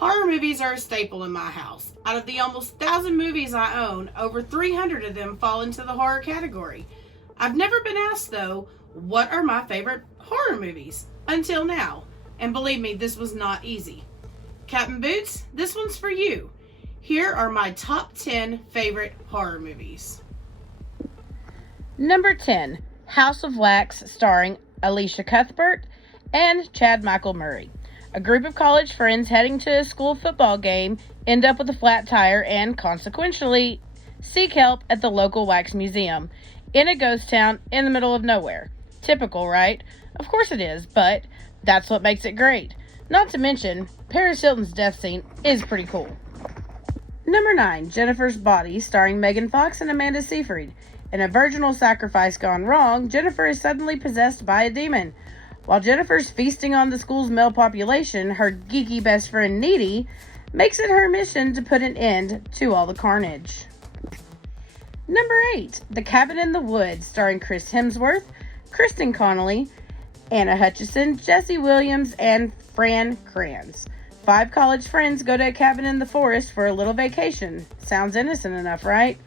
Horror movies are a staple in my house. Out of the almost 1,000 movies I own, over 300 of them fall into the horror category. I've never been asked, though, what are my favorite horror movies? Until now. And believe me, this was not easy. Captain Boots, this one's for you. Here are my top 10 favorite horror movies. Number 10, House of Wax, starring Alicia Cuthbert and Chad Michael Murray. A group of college friends heading to a school football game end up with a flat tire and, consequentially, seek help at the local wax museum in a ghost town in the middle of nowhere. Typical, right? Of course it is, but that's what makes it great. Not to mention, Paris Hilton's death scene is pretty cool. Number 9, Jennifer's Body, starring Megan Fox and Amanda Seyfried. In a virginal sacrifice gone wrong, Jennifer is suddenly possessed by a demon. While Jennifer's feasting on the school's male population, her geeky best friend Needy makes it her mission to put an end to all the carnage. Number 8, The Cabin in the Woods, starring Chris Hemsworth, Kristen Connolly, Anna Hutchison, Jesse Williams, and Fran Kranz. 5 college friends go to a cabin in the forest for a little vacation. Sounds innocent enough, right?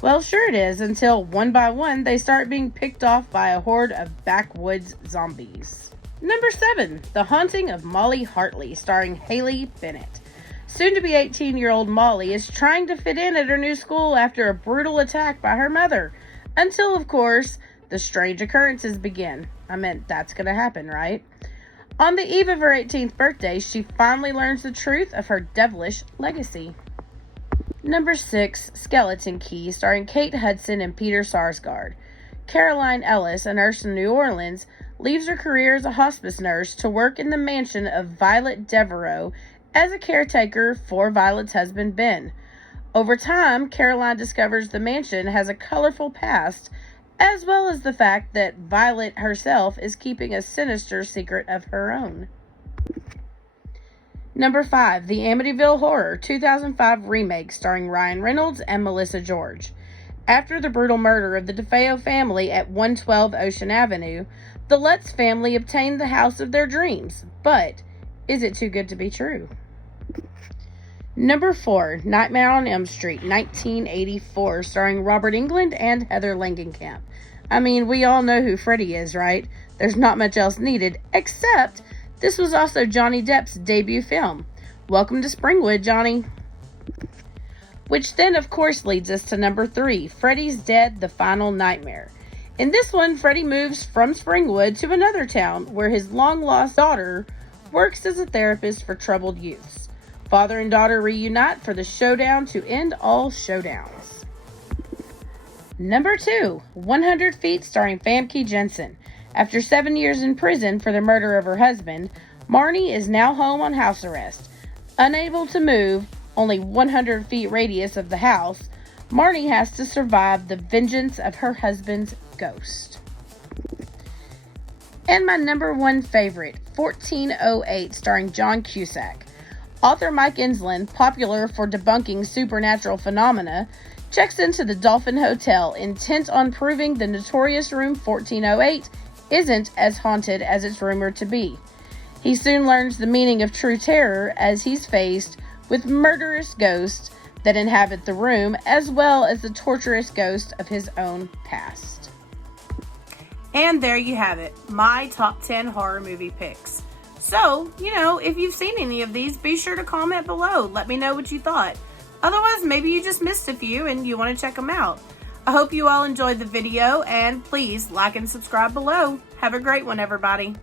Well, sure it is, until one by one they start being picked off by a horde of backwoods zombies. Number 7, The Haunting of Molly Hartley, starring Haley Bennett. Soon-to-be 18-year-old Molly is trying to fit in at her new school after a brutal attack by her mother, until, of course, the strange occurrences begin. I mean, that's gonna happen, right? On the eve of her 18th birthday, she finally learns the truth of her devilish legacy. Number 6, Skeleton Key, starring Kate Hudson and Peter Sarsgaard. Caroline Ellis, a nurse in New Orleans, leaves her career as a hospice nurse to work in the mansion of Violet Devereaux as a caretaker for Violet's husband, Ben. Over time, Caroline discovers the mansion has a colorful past, as well as the fact that Violet herself is keeping a sinister secret of her own. Number 5, The Amityville Horror 2005 remake, starring Ryan Reynolds and Melissa George. After the brutal murder of the DeFeo family at 112 Ocean Avenue, the Lutz family obtained the house of their dreams. But is it too good to be true? Number 4, Nightmare on Elm Street 1984, starring Robert Englund and Heather Langenkamp. I mean, we all know who Freddy is, right? There's not much else needed, except this was also Johnny Depp's debut film. Welcome to Springwood, Johnny. Which then, of course, leads us to number 3, Freddys Dead, The Final Nightmare. In this one, Freddy moves from Springwood to another town where his long-lost daughter works as a therapist for troubled youths. Father and daughter reunite for the showdown to end all showdowns. Number 2, 100 Feet, starring Famke Jensen. After 7 years in prison for the murder of her husband, Marnie is now home on house arrest. Unable to move only 100 feet radius of the house, Marnie has to survive the vengeance of her husband's ghost. And my number 1 favorite, 1408, starring John Cusack. Author Mike Ensland, popular for debunking supernatural phenomena, checks into the Dolphin Hotel intent on proving the notorious room 1408 isn't as haunted as it's rumored to be. He soon learns the meaning of true terror as he's faced with murderous ghosts that inhabit the room, as well as the torturous ghost of his own past. And there you have it, my top 10 horror movie picks. So, if you've seen any of these, be sure to comment below. Let me know what you thought. Otherwise, maybe you just missed a few and you want to check them out. I hope you all enjoyed the video, and please like and subscribe below. Have a great one, everybody.